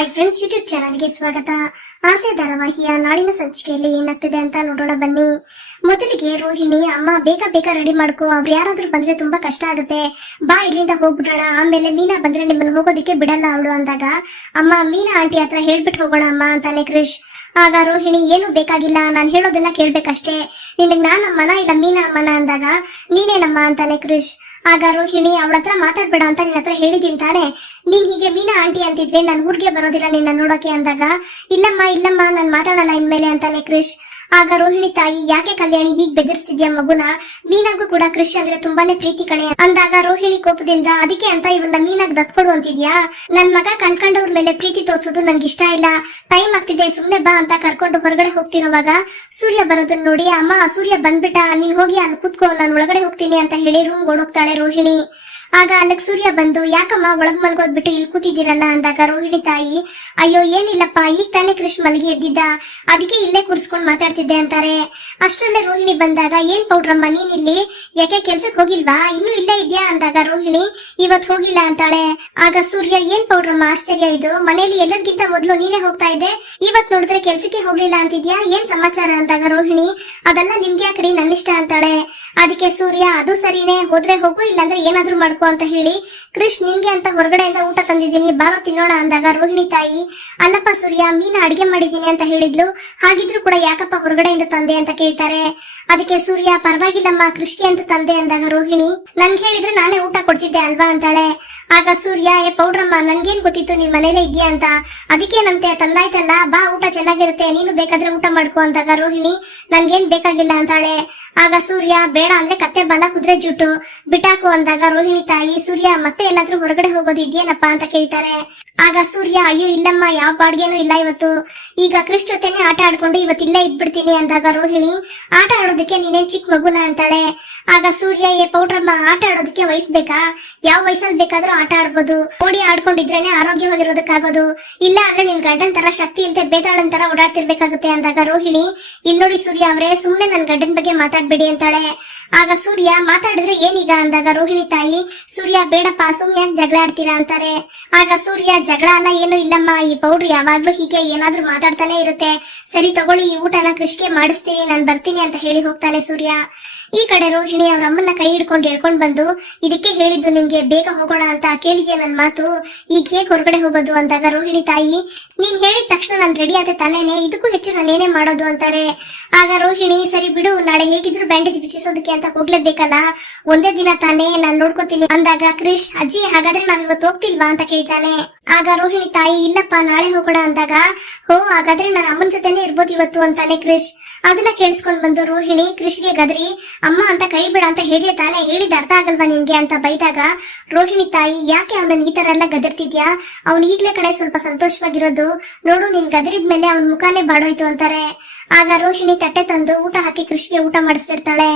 Hi friends YouTube ಚಾನಲ್ಗೆ ಸ್ವಾಗತ. ಆಸೆ ಧಾರಾವಾಹಿಯ ನಾಡಿನ ಸಂಚಿಕೆಯಲ್ಲಿ ಏನಾಗ್ತಿದೆ ಅಂತ ನೋಡೋಣ ಬನ್ನಿ. ಮೊದಲಿಗೆ ರೋಹಿಣಿ, ಅಮ್ಮ ಬೇಗ ಬೇಗ ರೆಡಿ ಮಾಡ್ಕೋ. ಅವ್ರು ಯಾರಾದ್ರೂ ಬಂದ್ರೆ ತುಂಬಾ ಕಷ್ಟ ಆಗುತ್ತೆ. ಬಾ, ಇಲ್ಲಿಂದ ಹೋಗ್ಬಿಡೋಣ. ಆಮೇಲೆ ಮೀನಾ ಬಂದ್ರೆ ನಿಮ್ಮನ್ನು ಹೋಗೋದಕ್ಕೆ ಬಿಡಲ್ಲ ಅವಳು ಅಂದಾಗ, ಅಮ್ಮ, ಮೀನಾ ಆಂಟಿ ಹತ್ರ ಹೇಳ್ಬಿಟ್ಟು ಹೋಗೋಣ ಅಮ್ಮ ಅಂತಾನೆ ಕ್ರಿಶ್ ಆಗ ರೋಹಿಣಿ, ಏನು ಬೇಕಾಗಿಲ್ಲ, ನಾನು ಹೇಳೋದನ್ನ ಕೇಳ್ಬೇಕಷ್ಟೇ. ನಿನಗ್ ನಾನು ಅಮ್ಮನ ಇಲ್ಲ ಮೀನಾ ಅಮ್ಮನ ಅಂದಾಗ, ನೀನೇನಮ್ಮ ಅಂತಾನೆ ಕ್ರಿಶ್ ಆಗ ರೋಹಿಣಿ ಅವಳ ಹತ್ರ ಮಾತಾಡ್ಬೇಡ ಅಂತ ನಿನ್ನ ಹತ್ರ ಹೇಳಿದೀನಿ ತಾನೆ. ನೀನ್ ಹೀಗೆ ಮೀನಾ ಆಂಟಿ ಅಂತಿದ್ರೆ ನನ್ ಊರ್ಗೆ ಬರೋದಿಲ್ಲ ನಿನ್ನ ನೋಡೋಕೆ ಅಂದಾಗ. ಇಲ್ಲಮ್ಮ ಇಲ್ಲಮ್ಮ, ನಾನ್ ಮಾತಾಡಲ್ಲ ಇನ್ಮೇಲೆ ಅಂತಾನೆ ಕ್ರಿಶ್ ಆಗ ರೋಹಿಣಿ ತಾಯಿ ಯಾಕೆ ಕಲ್ಯಾಣಿ ಹೀಗೆ ಬೆದರ್ಸ್ತಿದ್ಯಾ ಮಗುನ? ಮೀನಾಗೂ ಕೂಡ ಕೃಷಿ ಅಂದ್ರೆ ತುಂಬಾನೇ ಪ್ರೀತಿ ಕಣೆ. ಅಂದಾಗ ರೋಹಿಣಿ ಕೋಪದಿಂದ ಅದಕ್ಕೆ ಅಂತ ಇವನ್ನ ಮೀನಾಗ್ ದತ್ಕೊಡು ಅಂತಿದ್ಯಾ? ನನ್ ಮಗ ಕಣ್ಕಂಡವ್ರ ಮೇಲೆ ಪ್ರೀತಿ ತೋರ್ಸೋದು ನನ್ಗೆ ಇಷ್ಟ ಇಲ್ಲ. ಟೈಮ್ ಆಗ್ತಿದೆ, ಸುಮ್ನೆ ಬಾ ಅಂತ ಕರ್ಕೊಂಡು ಹೊರಗಡೆ ಹೋಗ್ತಿರುವಾಗ ಸೂರ್ಯ ಬರೋದನ್ನ ನೋಡಿ, ಅಮ್ಮ, ಸೂರ್ಯ ಬಂದ್ಬಿಟ್ಟ, ನೀನ್ ಹೋಗಿ ಅಲ್ಲಿ ಕೂತ್ಕೋ, ನಾನು ಒಳಗಡೆ ಹೋಗ್ತೀನಿ ಅಂತ ಹೇಳಿ ರೂಮ್ ಓಡೋಗ್ತಾಳೆ ರೋಹಿಣಿ. ಆಗ ಅಲ್ಲಿಗೆ ಸೂರ್ಯ ಬಂದು, ಯಾಕಮ್ಮ, ಒಳಗ್ ಮಲ್ಗೋದ್ಬಿಟ್ಟು ಇಲ್ಲಿ ಕೂತಿದ್ದೀರಲ್ಲ? ಅಂದಾಗ ರೋಹಿಣಿ ತಾಯಿ, ಅಯ್ಯೋ, ಏನಿಲ್ಲಪ್ಪ, ಈಗ ತಾನೇ ಕೃಷ್ಣ ಮಲಗಿ ಎದ್ದಿದ್ದ. ಅದಕ್ಕೆ ಇಲ್ಲೇ ಕೂರಿಸ್ಕೊಂಡು ಮಾತಾಡ್ತಿದ್ದೆ ಅಂತಾರೆ. ಅಷ್ಟರಲ್ಲೇ ರೋಹಿಣಿ ಬಂದಾಗ, ಏನ್ ಪೌಡ್ರಮ್ಮ ನೀನ್ ಇಲ್ಲಿ ಯಾಕೆ ಕೆಲ್ಸಕ್ಕೆ ಹೋಗಿಲ್ವಾ? ಇನ್ನೂ ಇಲ್ಲೇ ಇದ್ಯಾ? ಅಂದಾಗ ರೋಹಿಣಿ, ಇವತ್ ಹೋಗಿಲ್ಲ ಅಂತಾಳೆ. ಆಗ ಸೂರ್ಯ, ಏನ್ ಪೌಡ್ರಮ್ಮ, ಆಶ್ಚರ್ಯ ಇದು? ಮನೇಲಿ ಎಲ್ಲರಿಗಿಂತ ಮೊದಲು ನೀನೇ ಹೋಗ್ತಾ ಇದ್ದೆ. ಇವತ್ ನೋಡಿದ್ರೆ ಕೆಲ್ಸಕ್ಕೆ ಹೋಗ್ಲಿಲ್ಲ ಅಂತಿದ್ಯಾ? ಏನ್ ಸಮಾಚಾರ? ಅಂದಾಗ ರೋಹಿಣಿ, ಅದೆಲ್ಲ ನಿಮ್ಗೆ ಯಾಕ್ರಿ ನನ್ನಿಷ್ಟ ಅಂತಾಳೆ. ಅದಕ್ಕೆ ಸೂರ್ಯ, ಅದು ಸರಿನೇ, ಹೋದ್ರೆ ಹೋಗು, ಇಲ್ಲಾಂದ್ರೆ ಏನಾದ್ರೂ ಮಾಡ್ಕೋ ಅಂತ ಹೇಳಿ ಕ್ರಿಶ್ ನಿನ್ಗೆ ಅಂತ ಹೊರಗಡೆಯಿಂದ ಊಟ ತಂದಿದ್ದೀನಿ. ಬಾರೋ ತಿನ್ನೋಣ ಅಂದಾಗ ರೋಹಿಣಿ ತಾಯಿ, ಅಲ್ಲಪ್ಪ ಸೂರ್ಯ, ಮೀನ ಅಡಿಗೆ ಮಾಡಿದ್ದೀನಿ ಅಂತ ಹೇಳಿದ್ಲು. ಹಾಗಿದ್ರು ಕೂಡ ಯಾಕಪ್ಪ ಹೊರಗಡೆಯಿಂದ ತಂದೆ ಅಂತ ಕೇಳ್ತಾರೆ. ಅದಕ್ಕೆ ಸೂರ್ಯ, ಪರವಾಗಿಲ್ಲಮ್ಮ, ಕೃಷ್ಣಿ ಅಂತ ತಂದೆ ಅಂದಾಗ ರೋಹಿಣಿ, ನನ್ಗೆ ಹೇಳಿದ್ರೆ ನಾನೇ ಊಟ ಕೊಡ್ತಿದ್ದೆ ಅಲ್ವಾ ಅಂತಾಳೆ. ಆಗ ಸೂರ್ಯ, ಏ, ಪೌಡ್ರಮ್ಮ ನನ್ಗೇನ್ ಗೊತ್ತಿತ್ತು ನಿಮ್ ಮನೇಲೆ ಇದ್ಯಾ ಅಂತ? ಅದಕ್ಕೆ ನಂತೆ ತಂದಾಯ್ತಲ್ಲ, ಬಾ, ಊಟ ಚೆನ್ನಾಗಿರುತ್ತೆ, ನೀನು ಬೇಕಾದ್ರೆ ಊಟ ಮಾಡ್ಕೋ ಅಂದಾಗ ರೋಹಿಣಿ ನನ್ಗೇನ್ ಬೇಕಾಗಿಲ್ಲ ಅಂತಾಳೆ. ಆಗ ಸೂರ್ಯ, ಬೇಡ ಅಂದ್ರೆ ಕತ್ತೆ ಬಲ ಕುದುರೆ ಜುಟ್ಟು ಬಿಟಾಕು ಅಂದಾಗ ರೋಹಿಣಿ ತಾಯಿ, ಸೂರ್ಯ ಮತ್ತೆ ಎಲ್ಲಾದ್ರೂ ಹೊರಗಡೆ ಹೋಗೋದು ಇದೆಯೇನಪ್ಪಾ ಅಂತ ಕೇಳ್ತಾರೆ. ಆಗ ಸೂರ್ಯ, ಅಯ್ಯೋ ಇಲ್ಲಮ್ಮ, ಯಾವ ಬಾಡ್ಗೆನೂ ಇಲ್ಲ ಇವತ್ತು. ಈಗ ಕೃಷ್ ಜೊತೆನೆ ಆಟ ಆಡ್ಕೊಂಡು ಇವತ್ತು ಇಲ್ಲೇ ಇದ್ಬಿಡ್ತೀನಿ ಅಂದಾಗ ರೋಹಿಣಿ, ಆಟ ಆಡೋದಕ್ಕೆ ನೀನೇನ್ ಚಿಕ್ಕ ಮಗುನ ಅಂತಾಳೆ? ಆಗ ಸೂರ್ಯ, ಏ ಪೌಡ್ರಮ್ಮ, ಆಟ ಆಡೋದಕ್ಕೆ ವಯಸ್ಬೇಕಾ? ಯಾವ ವಯಸ್ಸಲ್ಲಿ ಬೇಕಾದ್ರೂ ಆಟ ಆಡ್ಬೋದು. ಓಡಿ ಆಡ್ಕೊಂಡಿದ್ರೇನೆ ಆರೋಗ್ಯವಾಗಿರೋದಕ್ಕಾಗೋದು. ಇಲ್ಲ ಅಂದ್ರೆ ನಿನ್ ಗಂಡನ್ ತರ ಶಕ್ತಿ ಇಲ್ದೆ ಬೇತಾಳನ್ ತರ ಓಡಾಡ್ತಿರ್ಬೇಕಾಗುತ್ತೆ ಅಂದಾಗ ರೋಹಿಣಿ ಇಲ್ನೋಡಿ ಸೂರ್ಯ ಅವರೇ, ಸುಮ್ನೆ ನನ್ ಗಂಡನ್ ಬಗ್ಗೆ ಮಾತಾಡ್ಬೇಡಿ ಅಂತಾಳೆ. ಆಗ ಸೂರ್ಯ, ಮಾತಾಡಿದ್ರೆ ಏನೀಗ ಅಂದಾಗ ರೋಹಿಣಿ ತಾಯಿ, ಸೂರ್ಯ ಬೇಡಪ್ಪ, ಸುಮ್ನೆ ಜಗಳ ಆಡ್ತೀರಾ ಅಂತಾರೆ. ಆಗ ಸೂರ್ಯ ಜಗಳ ಅಲ್ಲ ಏನು ಇಲ್ಲಮ್ಮ, ಈ ಪೌಡ್ರ್ ಯಾವಾಗ್ಲೂ ಹೀಗೆ ಏನಾದ್ರೂ ಮಾತಾಡ್ತಾನೆ ಇರುತ್ತೆ. ಸರಿ ತಗೊಳ್ಳಿ, ಈ ಊಟನ ಕೃಷಿಗೆ ಮಾಡಿಸ್ತೀನಿ, ನಾನ್ ಬರ್ತೀನಿ ಅಂತ ಹೇಳಿ ಹೋಗ್ತಾನೆ ಸೂರ್ಯ. ಈ ಕಡೆ ರೋಹಿಣಿ ಅವ್ರ ಅಮ್ಮನ ಕೈ ಹಿಡ್ಕೊಂಡು ಹೇಳ್ಕೊಂಡ್ ಬಂದು, ಇದಕ್ಕೆ ಹೇಳಿದ್ದು ನಿಮ್ಗೆ ಬೇಗ ಹೋಗೋಣ ಅಂತ ಕೇಳಿದ್ಯಾ ನನ್ ಮಾತು? ಈ ಕೇಕ್ ಹೊರಗಡೆ ಹೋಗೋದು ಅಂದಾಗ ರೋಹಿಣಿ ತಾಯಿ, ನೀನ್ ಹೇಳಿದ ತಕ್ಷಣ ನಾನ್ ರೆಡಿ ಆದ ತಾನೇನೆ ಇದಕ್ಕೂ ಹೆಚ್ಚು ನಾನು ಏನೇ ಮಾಡೋದು ಅಂತಾರೆ. ಆಗ ರೋಹಿಣಿ, ಸರಿ ಬಿಡು, ನಾಳೆ ಹೇಗಿದ್ರು ಬ್ಯಾಂಡೇಜ್ ಬಿಚ್ಚಿಸೋದಕ್ಕೆ ಅಂತ ಹೋಗ್ಲೇಬೇಕಲ್ಲ? ಒಂದೇ ದಿನ ತಾನೇ ನಾನ್ ನೋಡ್ಕೋತೀನಿ ಅಂದಾಗ ಕ್ರಿಶ್ ಅಜ್ಜಿ, ಹಾಗಾದ್ರೆ ನಾವ್ ಇವತ್ತು ಹೋಗ್ತಿಲ್ವಾ? ಅಂತ ಕೇಳ್ತಾನೆ. ಆಗ ರೋಹಿಣಿ ತಾಯಿ, ಇಲ್ಲಪ್ಪ, ನಾಳೆ ಹೋಗೋಣ ಅಂದಾಗ, ಹೋ, ಹಾಗಾದ್ರೆ ನಾನು ಅಮ್ಮನ ಜೊತೆನೆ ಇರ್ಬೋದು ಇವತ್ತು ಅಂತಾನೆ ಕ್ರಿಶ್ ಅದನ್ನ ಕೇಳಿಸ್ಕೊಂಡ್ ಬಂದು ರೋಹಿಣಿ ಕೃಷಿಗೆ ಗದರಿ, ಅಮ್ಮ ಅಂತ ಕೈ ಬಿಡ ಅಂತ ಹೇಳಿ ತಾನೇ ಹೇಳಿದ ಅರ್ಥ ಆಗಲ್ವಾ ನಿನ್ಗೆ ಅಂತ ಬೈದಾಗ, ರೋಹಿಣಿ ತಾಯಿ, ಯಾಕೆ ಅವನನ್ನ ಈ ತರ ಎಲ್ಲ ಗದರ್ತಿದ್ಯಾ? ಅವ್ನು ಈಗ್ಲೇ ಕಡೆ ಸ್ವಲ್ಪ ಸಂತೋಷವಾಗಿರೋದು. ನೋಡು, ನಿನ್ ಗದರಿದ್ಮೇಲೆ ಮೇಲೆ ಅವನ ಮುಖಾನೇ ಬಾಡೋಯ್ತು ಅಂತಾರೆ. ಆಗ ರೋಹಿಣಿ ತಟ್ಟೆ ತಂದು ಊಟ ಹಾಕಿ ಕೃಷಿಗೆ ಊಟ ಮಾಡಿಸ್ತಿರ್ತಾಳೆ.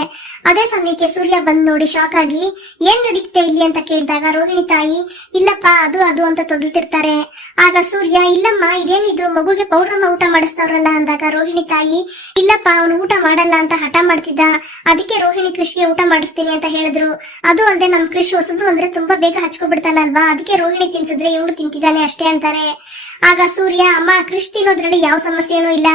ಅದೇ ಸಮಯಕ್ಕೆ ಸೂರ್ಯ ಬಂದ್ ನೋಡಿ ಶಾಕ್ ಆಗಿ, ಏನ್ ನಡೀತಿದೆ ಇಲ್ಲಿ? ಅಂತ ಕೇಳಿದಾಗ ರೋಹಿಣಿ ತಾಯಿ, ಇಲ್ಲಪ್ಪ, ಅದು ಅದು ಅಂತ ತೊಗಲ್ತಿರ್ತಾರೆ. ಆಗ ಸೂರ್ಯ, ಇಲ್ಲಮ್ಮ, ಇದೇನಿದು? ಮಗುಗೆ ಪೌಡ್ರನ್ನ ಊಟ ಮಾಡಿಸ್ತಾವ್ರಲ್ಲ ಅಂದಾಗ ರೋಹಿಣಿ ತಾಯಿ, ಇಲ್ಲಪ್ಪ, ಅವನು ಊಟ ಮಾಡಲ್ಲ ಅಂತ ಹಠ ಮಾಡ್ತಿದ್ದ. ಅದಕ್ಕೆ ರೋಹಿಣಿ ಕೃಷಿಗೆ ಊಟ ಮಾಡಿಸ್ತೀನಿ ಅಂತ ಹೇಳಿದ್ರು. ಅದು ಅಲ್ಲದೆ ನಮ್ ಕೃಷಿ ಹೊಸಬ್ರು ಅಂದ್ರೆ ತುಂಬಾ ಬೇಗ ಹಚ್ಕೊಬಿಡ್ತಾನಲ್ವಾ? ಅದಕ್ಕೆ ರೋಹಿಣಿ ತಿನ್ಸಿದ್ರೆ ಇವನು ತಿಂತಿದ್ದಾನೆ ಅಷ್ಟೇ ಅಂತಾರೆ. ಆಗ ಸೂರ್ಯ, ಅಮ್ಮ ಕೃಷಿ ತಿನ್ನೋದ್ರಲ್ಲಿ ಯಾವ ಸಮಸ್ಯೆನೂ ಇಲ್ಲ.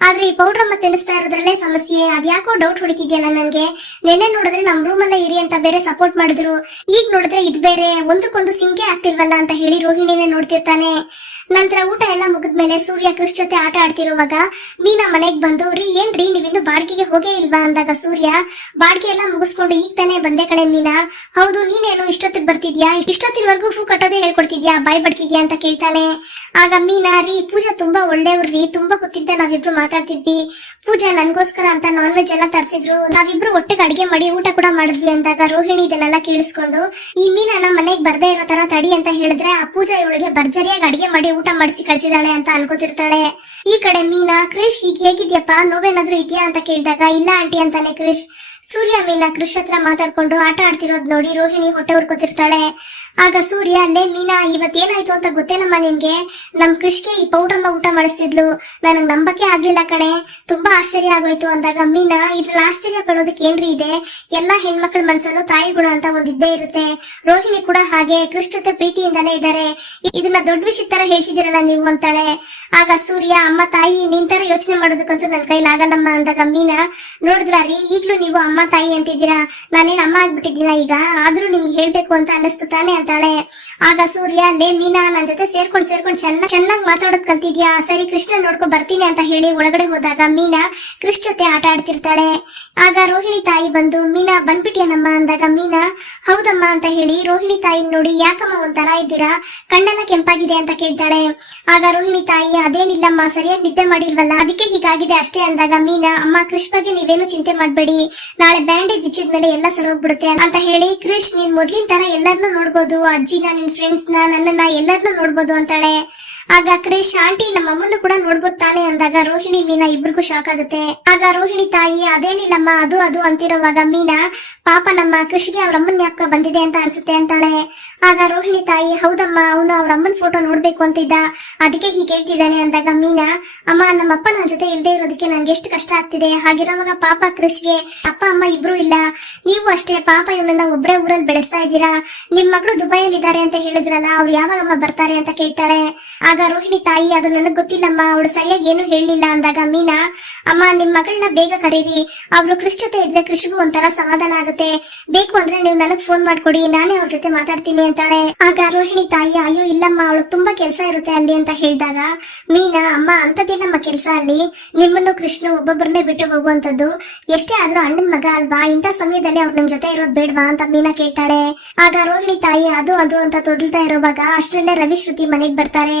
ಆದ್ರೆ ಈ ಪೌಡರ್ ಮತ್ತೆ ತಿನ್ನಿಸ್ತಾ ಇರೋದ್ರಲ್ಲೇ ಸಮಸ್ಯೆ. ಅದ್ಯಾಕೋ ಡೌಟ್ ಹೊಡಿತಿದ್ಯಲ್ಲ ನನ್ಗೆ. ನೆನ್ನೆ ನೋಡಿದ್ರೆ ನಮ್ ರೂಮ್ ಅಲ್ಲೇ ಇರಿ ಅಂತ ಬೇರೆ ಸಪೋರ್ಟ್ ಮಾಡಿದ್ರು. ಈಗ ನೋಡಿದ್ರೆ ಇದು ಬೇರೆ. ಒಂದಕ್ಕೊಂದು ಸಿಂಕೆ ಆಗ್ತಿಲ್ವಲ್ಲ ಅಂತ ಹೇಳಿ ರೋಹಿಣಿನೇ ನೋಡ್ತಿರ್ತಾನೆ. ನಂತರ ಊಟ ಎಲ್ಲ ಮುಗಿದ್ಮೇಲೆ ಸೂರ್ಯ ಕೃಷ್ ಜೊತೆ ಆಟ ಆಡ್ತಿರುವಾಗ ಮೀನಾ ಮನೆಗ್ ಬಂದು, ರೀ, ಏನ್ರಿ, ನೀವಿನ್ನು ಬಾಡಿಗೆಗೆ ಹೋಗೇ ಇಲ್ವಾ? ಅಂದಾಗ ಸೂರ್ಯ, ಬಾಡಿಗೆ ಎಲ್ಲ ಮುಗಿಸ್ಕೊಂಡು ಈಗ ತಾನೇ ಬಂದೆ ಕಡೆ ಮೀನಾ. ಹೌದು, ನೀನೇನು ಇಷ್ಟೊತ್ತಿಗೆ ಬರ್ತಿದ್ಯಾ? ಇಷ್ಟೊತ್ತಿನವರೆಗೂ ಹೂ ಕಟ್ಟೋದೇ ಹೇಳ್ಕೊಡ್ತಿದ್ಯಾ? ಬಾಯ್ ಬಡ್ಕಿದ್ಯಾ? ಅಂತ ಕೇಳ್ತಾನೆ. ಆಗ ಮೀನಾ ರೀ ಪೂಜಾ ತುಂಬಾ ಒಳ್ಳೆಯವ್ರಿ ತುಂಬಾ ಹೊತ್ತಿದ್ದ ನಾವಿಬ್ರು ಮಾತಾಡ್ತಿದ್ವಿ. ಪೂಜಾ, ನನ್ಗೋಸ್ಕರ ಅಂತ ನಾನ್ ವೆಜ್ ಎಲ್ಲ ತರಿಸಿದ್ರು. ನಾವಿಬ್ರು ಒಟ್ಟಿಗೆ ಅಡಿಗೆ ಮಾಡಿ ಊಟ ಕೂಡ ಮಾಡಿದ್ವಿ ಅಂದಾಗ ರೋಹಿಣಿ ಇದನ್ನೆಲ್ಲ ಕೇಳಿಸ್ಕೊಂಡು, ಈ ಮೀನ ನಮ್ಮ ಮನೆಗೆ ಬರ್ದೇ ಇರೋ ತರ ತಡಿ ಅಂತ ಹೇಳಿದ್ರೆ, ಆ ಪೂಜಾ ಇವಳಿಗೆ ಭರ್ಜರಿಯಾಗಿ ಅಡಿಗೆ ಮಾಡಿ ಊಟ ಮಾಡಿಸಿ ಕಳ್ಸಿದಾಳೆ ಅಂತ ಅನ್ಕೋತಿರ್ತಾಳೆ. ಈ ಕಡೆ ಮೀನಾ ಕ್ರಿಶ್ ಈಗ ಹೇಗಿದ್ಯಪ್ಪ? ನೋವೇನಾದ್ರೂ ಇದೆಯಾ? ಅಂತ ಕೇಳಿದಾಗ, ಇಲ್ಲ ಆಂಟಿ ಅಂತಾನೆ ಕ್ರಿಶ್ ಸೂರ್ಯ ಮೀನಾ ಕೃಷಿ ಹತ್ರ ಮಾತಾಡ್ಕೊಂಡು ಆಟ ಆಡ್ತಿರೋದ್ ನೋಡಿ ರೋಹಿಣಿ ಹೊಟ್ಟೆ ಉರ್ಕೊತಿರ್ತಾಳೆ ಆಗ ಸೂರ್ಯ ಅಲ್ಲೇ ಮೀನಾ ಇವತ್ತೇನಾಯ್ತು ಅಂತ ಗೊತ್ತೇನಮ್ಮ ನಿನ್ಗೆ? ನಮ್ ಕೃಷಿಗೆ ಈ ಪೌಡರ್ ಪೌಡರ್ನ ಊಟ ಮಾಡಿಸ್ತಿದ್ಲು. ನನಗ್ ನಂಬಕ್ಕೆ ಆಗ್ಲಿಲ್ಲ ಕಣೆ. ತುಂಬಾ ಆಶ್ಚರ್ಯ ಆಗೋಯ್ತು ಅಂದಾಗ, ಮೀನಾ, ಇದ್ರಲ್ಲಿ ಆಶ್ಚರ್ಯ ಪಡೋದಕ್ಕೆ ಏನ್ರಿ ಇದೆ? ಎಲ್ಲಾ ಹೆಣ್ಮಕ್ಳ ಮನ್ಸಲ್ಲೂ ತಾಯಿ ಗುಣ ಅಂತ ಒಂದಿದ್ದೇ ಇರುತ್ತೆ. ರೋಹಿಣಿ ಕೂಡ ಹಾಗೆ ಕೃಷ್ ಜೊತೆ ಪ್ರೀತಿಯಿಂದಾನೇ ಇದ್ದಾರೆ ಇದನ್ನ ದೊಡ್ಡ ವಿಷಯ ತರ ಹೇಳ್ತಿದ್ದೀರಲ್ಲ ನೀವು ಅಂತಾಳೆ. ಆಗ ಸೂರ್ಯ, ಅಮ್ಮ ತಾಯಿ ನಿಂತರ ತರ ಯೋಚನೆ ಮಾಡೋದಕ್ಕಂತೂ ನನ್ ಕೈಲಾಗಲ್ಲಮ್ಮ ಅಂದಾಗ, ಮೀನಾ ನೋಡಿದ್ರ ರೀ ಈಗ್ಲೂ ನೀವು ತಾಯಿ ಅಂತಿದ್ದೀರಾ? ನಾನೇನ್ ಅಮ್ಮ ಆಗ್ಬಿಟ್ಟಿದ್ದೀನ ಈಗ? ಆದ್ರೂ ನಿಮ್ಗೆ ಹೇಳ್ಬೇಕು ಅಂತ ಅನ್ನಿಸ್ತು ತಾನೇ ಅಂತಾಳೆ. ಆಗ ಸೂರ್ಯ, ಲೇ ಮೀನಾ ನನ್ನ ಜೊತೆ ಸೇರ್ಕೊಂಡು ಸೇರ್ಕೊಂಡು ಚೆನ್ನಾಗ್ ಚೆನ್ನಾಗಿ ಮಾತಾಡೋದ್ ಕಲ್ತಿದ್ಯಾ? ಸರಿ ಕೃಷ್ಣ ನೋಡ್ಕೊ ಬರ್ತೀನಿ ಅಂತ ಹೇಳಿ ಒಳಗಡೆ ಹೋದಾಗ ಮೀನಾ ಕೃಷ್ ಜೊತೆ ಆಟ ಆಡ್ತಿರ್ತಾಳೆ. ಆಗ ರೋಹಿಣಿ ತಾಯಿ ಬಂದು, ಮೀನಾ, ಬಂದ್ಬಿಟ್ಯಾನಮ್ಮ? ಅಂದಾಗ ಮೀನಾ, ಹೌದಮ್ಮ ಅಂತ ಹೇಳಿ, ರೋಹಿಣಿ ತಾಯಿ ನೋಡಿ ಯಾಕಮ್ಮ ಒಂಥರ ಇದ್ದೀರಾ? ಕಣ್ಣೆಲ್ಲ ಕೆಂಪಾಗಿದೆ ಅಂತ ಕೇಳ್ತಾಳೆ. ಆಗ ರೋಹಿಣಿ ತಾಯಿ, ಅದೇನಿಲ್ಲಮ್ಮ, ಸರಿಯಾಗಿ ನಿದ್ದೆ ಮಾಡಿಲ್ವಲ್ಲ ಅದಕ್ಕೆ ಹೀಗಾಗಿದೆ ಅಷ್ಟೇ ಅಂದಾಗ ಮೀನಾ, ಅಮ್ಮ, ಕೃಷ್ಣ ಬಗ್ಗೆ ನೀವೇನು ಚಿಂತೆ ಮಾಡ್ಬೇಡಿ. ನಾಳೆ ಬ್ಯಾಂಡೇಜ್ ಬಿಚ್ಚಿದ್ಮೇಲೆ ಎಲ್ಲ ಸರೋಗ್ಬಿಡುತ್ತೆ ಅಂತ ಹೇಳಿ ಕೃಷ್ ನೀನ್ ಮೊದ್ಲಿನ ತರ ಎಲ್ಲರನ್ನೂ ನೋಡ್ಬೋದು. ಅಜ್ಜಿನ ನಿನ್ ಫ್ರೆಂಡ್ಸ್ನ, ನನ್ನನ್ನ ಎಲ್ಲರನ್ನೂ ನೋಡ್ಬೋದು ಅಂತಾಳೆ. ಆಗ ಕ್ರಿಶ್ ಆಂಟಿ ನಮ್ಮ ಅಮ್ಮನ್ನು ಕೂಡ ನೋಡ್ಬೋದು ತಾನೆ ಅಂದಾಗ ರೋಹಿಣಿ ಮೀನಾ ಇಬ್ರಿಗೂ ಶಾಕ್ ಆಗುತ್ತೆ. ಆಗ ರೋಹಿಣಿ ತಾಯಿ, ಅದೇನಿಲ್ಲಮ್ಮ, ಅದು ಅದು ಅಂತಿರುವಾಗ ಮೀನಾ, ಪಾಪ ನಮ್ಮ ಕೃಷಿಗೆ ಅವ್ರ ಅಮ್ಮನ್ ಯಾಕ ಬಂದಿದೆ ಅಂತ ಅನ್ಸುತ್ತೆ ಅಂತಾಳೆ. ಆಗ ರೋಹಿಣಿ ತಾಯಿ, ಹೌದಮ್ಮ, ಅವನು ಅವ್ರ ಅಮ್ಮನ್ ಫೋಟೋ ನೋಡ್ಬೇಕು ಅಂತಿದ್ದ. ಅದಕ್ಕೆ ಹೀಗೆ ಹೇಳ್ತಿದ್ದಾನೆ ಅಂದಾಗ ಮೀನಾ, ಅಮ್ಮ, ನಮ್ಮಪ್ಪ ನನ್ನ ಜೊತೆ ಇಲ್ಲದೆ ಇರೋದಕ್ಕೆ ನಂಗೆ ಎಷ್ಟು ಕಷ್ಟ ಆಗ್ತಿದೆ. ಹಾಗಿರುವಾಗ ಪಾಪ ಕೃಷಿಗೆ, ಅಪ್ಪ, ಅಮ್ಮ ಇಬ್ರು ಇಲ್ಲ. ನೀವು ಅಷ್ಟೇ ಪಾಪ ಇವನನ್ನ ಒಬ್ಬರೇ ಊರಲ್ಲಿ ಬೆಳೆಸ್ತಾ ಇದ್ದೀರಾ. ನಿಮ್ ಮಗಳು ದುಬೈಯಲ್ಲಿ ಇದ್ದಾರೆ ಅಂತ ಹೇಳಿದ್ರಲ್ಲ, ಅವ್ರು ಯಾವಾಗಮ್ಮ ಬರ್ತಾರೆ ಅಂತ ಕೇಳ್ತಾಳೆ. ರೋಹಿಣಿ ತಾಯಿ, ಅದು ನನಗ್ ಗೊತ್ತಿಲ್ಲಮ್ಮ, ಅವಳು ಸರಿಯಾಗಿ ಏನು ಹೇಳಲಿಲ್ಲ ಅಂದಾಗ ಮೀನಾ, ಅಮ್ಮ, ನಿಮ್ ಮಗಳನ್ನ ಬೇಗ ಕರೀರಿ. ಅವ್ರು ಕೃಷಿ ಜೊತೆ ಇದ್ರೆ ಕೃಷಿಗೂ ಒಂಥರ ಸಮಾಧಾನ ಆಗುತ್ತೆ. ಬೇಕು ಅಂದ್ರೆ ನೀವು ನನಗ್ ಫೋನ್ ಮಾಡ್ಕೊಡಿ, ನಾನೇ ಅವ್ರ ಜೊತೆ ಮಾತಾಡ್ತೀನಿ ಅಂತಾಳೆ. ಆಗ ರೋಹಿಣಿ ತಾಯಿ, ಅಯ್ಯೋ ಇಲ್ಲಮ್ಮ ಅವಳು ತುಂಬಾ ಕೆಲಸ ಇರುತ್ತೆ ಅಲ್ಲಿ ಅಂತ ಹೇಳಿದಾಗ, ಮೀನಾ, ಅಮ್ಮ ಅಂತದೇ ನಮ್ಮ ಕೆಲಸ ಅಲ್ಲಿ. ನಿಮ್ಮನ್ನು ಕೃಷ್ಣ ಒಬ್ಬೊಬ್ಬರನ್ನೇ ಬಿಟ್ಟು ಹೋಗುವಂತದ್ದು ಎಷ್ಟೇ ಆದ್ರೂ ಅಣ್ಣನ್ ಮಗ ಅಲ್ವಾ, ಇಂಥ ಸಮಯದಲ್ಲಿ ಅವ್ರು ನಿಮ್ ಜೊತೆ ಇರೋದ್ ಬೇಡವಾ ಅಂತ ಮೀನಾ ಕೇಳ್ತಾಳೆ. ಆಗ ರೋಹಿಣಿ ತಾಯಿ, ಅದು ಅದು ಅಂತ ತೊದಲ್ತಾ ಇರುವಾಗ ಅಷ್ಟರಲ್ಲೇ ರವಿ ಶ್ರುತಿ ಮನೆಗ್ ಬರ್ತಾರೆ.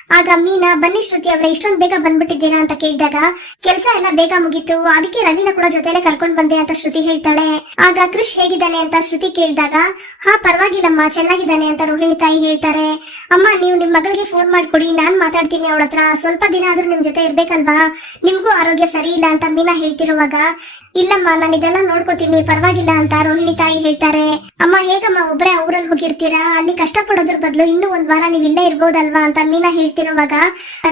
ಆಗ ಮೀನಾ, ಬನ್ನಿ ಶ್ರುತಿ ಅವರ, ಇಷ್ಟೊಂದು ಬೇಗ ಬಂದ್ಬಿಟ್ಟಿದ್ದೀರಾ ಅಂತ ಕೇಳಿದಾಗ, ಕೆಲಸ ಎಲ್ಲ ಬೇಗ ಮುಗೀತು, ಅದಕ್ಕೆ ರವಿನ ಕೂಡ ಜೊತೆಲೆ ಕರ್ಕೊಂಡ್ ಬಂದೆ ಅಂತ ಶ್ರುತಿ ಹೇಳ್ತಾಳೆ. ಆಗ ಕೃಷ್ ಹೇಗಿದ್ದಾನೆ ಅಂತ ಶ್ರುತಿ ಕೇಳಿದಾಗ, ಹಾ, ಪರವಾಗಿಲ್ಲಮ್ಮ, ಚೆನ್ನಾಗಿದ್ದಾನೆ ಅಂತ ರೋಹಿಣಿ ತಾಯಿ ಹೇಳ್ತಾರೆ. ಅಮ್ಮ, ನೀವು ನಿಮ್ ಮಗಳಿಗೆ ಫೋನ್ ಮಾಡ್ಕೊಡಿ, ನಾನ್ ಮಾತಾಡ್ತೀನಿ ಅವಳ ಹತ್ರ, ಸ್ವಲ್ಪ ದಿನ ಆದ್ರೂ ನಿಮ್ ಜೊತೆ ಇರ್ಬೇಕಲ್ವಾ? ನಿಮ್ಗೂ ಆರೋಗ್ಯ ಸರಿ ಇಲ್ಲ ಅಂತ ಮೀನಾ ಹೇಳ್ತಿರುವಾಗ, ಇಲ್ಲಮ್ಮ, ನಾನು ಇದೆಲ್ಲ ನೋಡ್ಕೋತೀನಿ, ಪರವಾಗಿಲ್ಲ ಅಂತ ರೋಹಿಣಿ ತಾಯಿ ಹೇಳ್ತಾರೆ. ಅಮ್ಮ, ಹೇಗಮ್ಮ, ಒಬ್ರೇ ಊರಲ್ಲಿ ಹೋಗಿರ್ತೀರಾ? ಅಲ್ಲಿ ಕಷ್ಟ ಪಡೋದ್ರ ಬದಲು ಇನ್ನೂ ಒಂದ್ ವಾರ ನೀವ್ ಇಲ್ಲೇ ಇರ್ಬೋದಲ್ವಾ ಅಂತ ಮೀನಾ ಹೇಳ್ತಿರುವಾಗ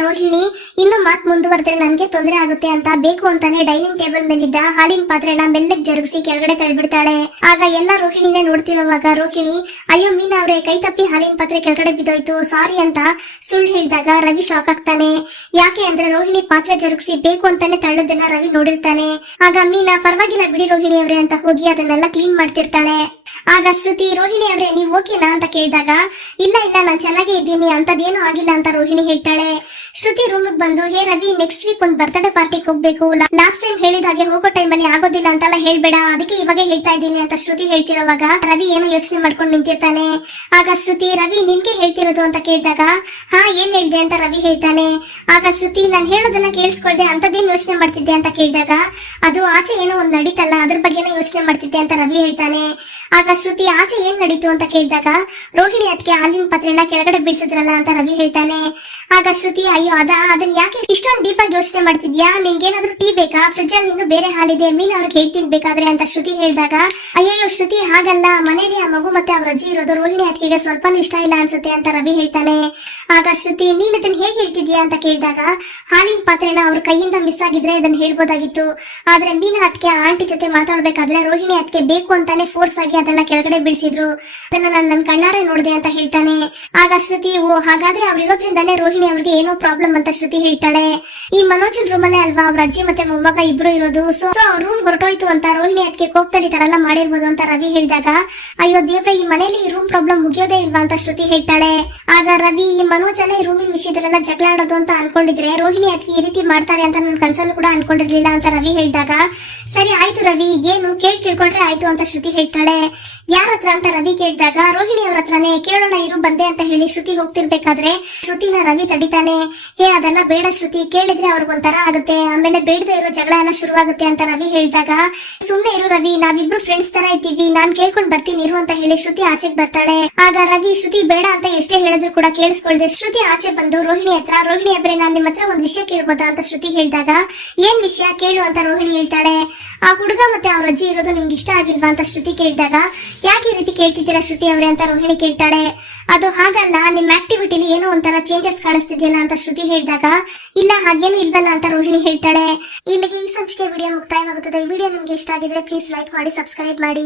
ರೋಹಿಣಿ, ಇನ್ನು ಮಾತ್ ಮುಂದುವರೆದ್ರೆ ನನ್ಗೆ ತೊಂದರೆ ಆಗುತ್ತೆ ಅಂತ ಬೇಕು ಅಂತಾನೆ ಡೈನಿಂಗ್ ಟೇಬಲ್ ಮೇಲಿದ್ದ ಹಾಲಿನ ಪಾತ್ರೆನ ಮೆಲ್ಲಗ್ ಜರುಗಿಸಿ ಕೆಳಗಡೆ ತಳ್ಬಿಡ್ತಾಳೆ. ಆಗ ಎಲ್ಲ ರೋಹಿಣಿನೇ ನೋಡ್ತಿರುವಾಗ, ರೋಹಿಣಿ, ಅಯ್ಯೋ, ಮೀನಾ ಅವ್ರೆ, ಕೈ ತಪ್ಪಿ ಹಾಲಿನ ಪಾತ್ರೆ ಕೆಳಗಡೆ ಬಿದ್ದೋಯ್ತು, ಸಾರಿ ಅಂತ ಸುಳ್ಳು ಹೇಳಿದಾಗ ರವಿ ಶಾಕ್ ಆಗ್ತಾನೆ. ಯಾಕೆ ಅಂದ್ರೆ ರೋಹಿಣಿ ಪಾತ್ರೆ ಜರುಗಿಸಿ ಬೇಕು ಅಂತಾನೆ ತಳ್ಳೋದನ್ನ ರವಿ ನೋಡಿರ್ತಾನೆ. ಆಗ, ಮೀನಾ, ಪರವಾಗಿಲ್ಲ ಬಿಡಿ ರೋಹಿಣಿ ಅವ್ರೆ, ಅಂತ ಹೋಗಿ ಅದನ್ನೆಲ್ಲ ಕ್ಲೀನ್ ಮಾಡ್ತಿರ್ತಾಳೆ. ಆಗ ಶ್ರುತಿ, ರೋಹಿಣಿ ಅವ್ರೆ, ನೀವು ಓಕೆನಾ? ಅಂತ ಕೇಳಿದಾಗ, ಇಲ್ಲ ಇಲ್ಲ, ನಾನು ಚೆನ್ನಾಗೇ ಇದ್ದೀನಿ, ಅಂತದೇನು ಆಗಿಲ್ಲ, ಅಂತ ರೋಹಿಣಿ ಹೇಳ್ತಾಳೆ ಶ್ರುತಿ ರೂಮ್ ಬಂದು ಹೇ ರವಿ ನೆಕ್ಸ್ಟ್ ವೀಕ್ ಒಂದ್ ಬರ್ತ್ಡೇ ಪಾರ್ಟಿಗೆ ಹೋಗ್ಬೇಕು. ಲಾಸ್ಟ್ ಟೈಮ್ ಹೇಳಿದ ಹಾಗೆ ಹೋಗೋ ಅಲ್ಲಿ ಆಗೋದಿಲ್ಲ ಅಂತೆಲ್ಲ ಹೇಳ್ಬೇಡ. ಅದಕ್ಕೆ ಇವಾಗ ಹೇಳ್ತಾ ಇದ್ದೀನಿ ಅಂತ ಶ್ರುತಿ ಹೇಳ್ತಿರೋವಾಗ, ರವಿ, ಏನು ಯೋಚನೆ ಮಾಡ್ಕೊಂಡು ನಿಂತಿರ್ತಾನೆ? ಆಗ ಶ್ರುತಿ, ರವಿ, ನಿನ್ಗೆ ಹೇಳ್ತಿರೋದು ಅಂತ ಕೇಳಿದಾಗ, ಹಾ, ಏನ್ ಹೇಳಿದೆ ಅಂತ ರವಿ ಹೇಳ್ತಾನೆ? ಆಗ ಶ್ರುತಿ, ನಾನು ಹೇಳೋದನ್ನ ಕೇಳಿಸ್ಕೊಳ್ದೆ ಅಂತದೇನ್ ಯೋಚನೆ ಮಾಡ್ತಿದ್ದೆ? ಅಂತ ಕೇಳಿದಾಗ, ಅದು ಆಚೆ ಏನೋ ಒಂದ್ ನಡೀತಲ್ಲ, ಅದ್ರ ಬಗ್ಗೆನೇ ಯೋಚನೆ ಮಾಡ್ತಿದ್ದೆ ಅಂತ ರವಿ ಹೇಳ್ತಾನೆ. ಆಗ ಶ್ರುತಿ, ಆಚೆ ಏನ್ ನಡೀತು? ಅಂತ ಕೇಳಿದಾಗ, ರೋಹಿಣಿ ಅದಕ್ಕೆ ಹಾಲಿನ ಪಾತ್ರೆನ ಕೆಳಗಡೆ ಬಿಡಿಸಿದ್ರಲ್ಲ ಅಂತ ರವಿ ಹೇಳ್ತಾನೆ. ಆಗ ಶ್ರುತಿ ಅಯ್ಯೋ, ಅದ ಅದನ್ನ ಯಾಕೆ ಇಷ್ಟೊಂದು ಡೀಪ್ ಆಗಿ ಯೋಚನೆ ಮಾಡ್ತಿದ್ಯಾ? ನಿನ್ಗೇನಾದ್ರೂ ಟೀ ಬೇಕಾ? ಫ್ರಿಜ್ ಅಲ್ಲಿ ಇನ್ನು ಬೇರೆ ಹಾಲಿದೆ. ಮೀನ್ ಅವ್ರಿಗೆ ಹೇಳ್ತೀನಿ ಬೇಕಾದ್ರೆ ಅಂತ ಶ್ರುತಿ ಹೇಳಿದಾಗ, ಅಯ್ಯಯ್ಯೋ, ಶ್ರುತಿ ಹಾಗಲ್ಲ. ಮನೇಲಿ ಆ ಮಗು ಮತ್ತೆ ಅವ್ರ ಅಜ್ಜಿ ಇರೋದು ರೋಹಿಣಿ ಅದಕ್ಕೆ ಸ್ವಲ್ಪನೂ ಇಷ್ಟ ಇಲ್ಲ ಅನ್ಸುತ್ತೆ ಅಂತ ರವಿ ಹೇಳ್ತಾನೆ. ಆಗ ಶ್ರುತಿ, ನೀನ್ ಅದನ್ನ ಹೇಗೆ ಹೇಳ್ತಿದ್ಯಾ? ಅಂತ ಕೇಳಿದಾಗ, ಹಾಲಿನ ಪಾತ್ರೆನ ಅವ್ರ ಕೈಯಿಂದ ಮಿಸ್ ಆಗಿದ್ರೆ ಅದನ್ನ ಹೇಳ್ಬೋದಾಗಿತ್ತು. ಆದ್ರೆ ಮೀನಾ ಅದಕ್ಕೆ ಆಂಟಿ ಜೊತೆ ಮಾತಾಡ್ಬೇಕಾದ್ರೆ ರೋಹಿಣಿ ಅದಕ್ಕೆ ಬೇಕು ಅಂತಾನೆ ಫೋರ್ಸ್ ಆಗಿ ಅದನ್ನ ಕೆಳಗಡೆ ಬೀಳಿಸಿದ್ರು. ಅದನ್ನ ನಾನು ನನ್ನ ಕಣ್ಣಾರೆ ನೋಡಿದೆ ಅಂತ ಹೇಳ್ತಾನೆ. ಆಗ ಶ್ರುತಿ, ಓ, ಹಾಗಾದ್ರೆ ಅವ್ರು ಇರೋದ್ರಿಂದಾನೇ ರೋಹಿಣಿ ಅವ್ರಿಗೆ ಏನೋ ಪ್ರಾಬ್ಲಮ್ ಅಂತ ಶ್ರುತಿ ಹೇಳ್ತಾಳೆ. ಈ ಮನೋಜನ್ ರೂಮಲ್ಲೇ ಅಲ್ವಾ? ಅವ್ರ ಅಜ್ಜಿ ಮತ್ತೆ ಮೊಮ್ಮಗ ಇಬ್ರು ಇರೋದು. ಸೊ ಅವ್ರ ರೂಮ್ ಹೊರಟೋಯ್ತು ಅಂತ ರೋಹಿಣಿ ಅದಕ್ಕೆ ಕೋಪದಲ್ಲಿ ತರ ಎಲ್ಲ ಮಾಡಿರ್ಬೋದು ಅಂತ ರವಿ ಹೇಳಿದಾಗ, ಅಯ್ಯೋ ದೇವ್ರೆ, ಈ ಮನೇಲಿ ರೂಮ್ ಪ್ರಾಬ್ಲಮ್ ಮುಗಿಯೋದೇ ಇಲ್ವಾ? ಅಂತ ಶ್ರುತಿ ಹೇಳ್ತಾಳೆ. ಆಗ ರವಿ, ಈ ಮನೋಜನ ರೂಮಿನ ವಿಷಯದಲ್ಲೆಲ್ಲ ಜಗಳ ಆಡೋದು ಅಂತ ಅನ್ಕೊಂಡಿದ್ರೆ ರೋಹಿಣಿ ಅದಕ್ಕೆ ಈ ರೀತಿ ಮಾಡ್ತಾರೆ ಅಂತ ನನ್ನ ಕನ್ಸಲ್ಲೂ ಕೂಡ ಅನ್ಕೊಂಡಿರ್ಲಿಲ್ಲ ಅಂತ ರವಿ ಹೇಳಿದಾಗ, ಸರಿ ಆಯ್ತು ರವಿ ಏನು ಕೇಳಿ ತಿಳ್ಕೊಂಡ್ರೆ ಆಯ್ತು, ಅಂತ ಶ್ರುತಿ ಹೇಳ್ತಾಳೆ. ಯಾರ ಹತ್ರ? ಅಂತ ರವಿ ಕೇಳಿದಾಗ, ರೋಹಿಣಿ ಅವ್ರ ಹತ್ರನೇ, ಕೇಳೋಣ ಇರು, ಬಂದೆ ಅಂತ ಹೇಳಿ ಶ್ರುತಿ ಹೋಗ್ತಿರ್ಬೇಕಾದ್ರೆ ಶ್ರುತಿನ ರವಿ ತಡಿತಾನೆ. ಏ, ಅದೆಲ್ಲ ಬೇಡ ಶ್ರುತಿ. ಕೇಳಿದ್ರೆ ಅವ್ರಿಗೊಂಥರ ಆಗುತ್ತೆ. ಆಮೇಲೆ ಬೇಡದೆ ಇರೋ ಜಗಳ ಎಲ್ಲ ಶುರುವಾಗುತ್ತೆ ಅಂತ ರವಿ ಹೇಳಿದಾಗ, ಸುಮ್ನೆ ಇರು ರವಿ, ನಾವಿಬ್ರು ಫ್ರೆಂಡ್ಸ್ ತರ ಇದ್ದೀವಿ. ನಾನ್ ಕೇಳ್ಕೊಂಡ್ ಬರ್ತೀನಿ, ಇರು ಅಂತ ಹೇಳಿ ಶ್ರುತಿ ಆಚೆಗೆ ಬರ್ತಾಳೆ. ಆಗ ರವಿ, ಶ್ರುತಿ, ಬೇಡ ಅಂತ ಎಷ್ಟೇ ಹೇಳಿದ್ರು ಕೂಡ ಕೇಳಿಸ್ಕೊಳ್ದೆ. ಶ್ರುತಿ ಆಚೆ ಬಂದು, ರೋಹಿಣಿ ಹತ್ರ, ರೋಹಿಣಿ ಅವ್ರೆ, ನಾನ್ ನಿಮ್ ಹತ್ರ ಒಂದ್ ವಿಷಯ ಕೇಳ್ಬೋದಾ? ಅಂತ ಶ್ರುತಿ ಹೇಳಿದಾಗ, ಏನ್ ವಿಷಯ? ಕೇಳು ಅಂತ ರೋಹಿಣಿ ಹೇಳ್ತಾಳೆ. ಆ ಹುಡುಗ ಮತ್ತೆ ಅವ್ರ ಅಜ್ಜಿ ಇರೋದು ನಿಮ್ಗೆ ಇಷ್ಟ ಆಗಿಲ್ವಾ? ಅಂತ ಶ್ರುತಿ ಕೇಳಿದಾಗ, ಯಾಕೆ ಈ ರೀತಿ ಕೇಳ್ತಿದ್ದೀರಾ ಶ್ರುತಿ ಅವ್ರೆ? ಅಂತ ರೋಹಿಣಿ ಕೇಳ್ತಾಳೆ. ಅದು ಹಾಗಲ್ಲ, ನಿಮ್ ಆಕ್ಟಿವಿಟಿಲಿ ಏನೋ ಒಂಥರ ಚೇಂಜಸ್ ಕಾಣಿಸ್ತಿದ್ಯಲ್ಲ? ಅಂತ ಶ್ರುತಿ ಹೇಳಿದಾಗ, ಇಲ್ಲ, ಹಾಗೇನು ಇಲ್ವಲ್ಲ ಅಂತ ರೋಹಿಣಿ ಹೇಳ್ತಾಳೆ. ಇಲ್ಲಿಗೆ ಈ ಸಂಚಿಕೆ ವಿಡಿಯೋ ಮುಕ್ತಾಯವಾಗುತ್ತದೆ. ವಿಡಿಯೋ ನಿಮ್ಗೆ ಇಷ್ಟ ಆಗಿದ್ರೆ ಪ್ಲೀಸ್ ಲೈಕ್ ಮಾಡಿ ಸಬ್ಸ್ಕ್ರೈಬ್ ಮಾಡಿ.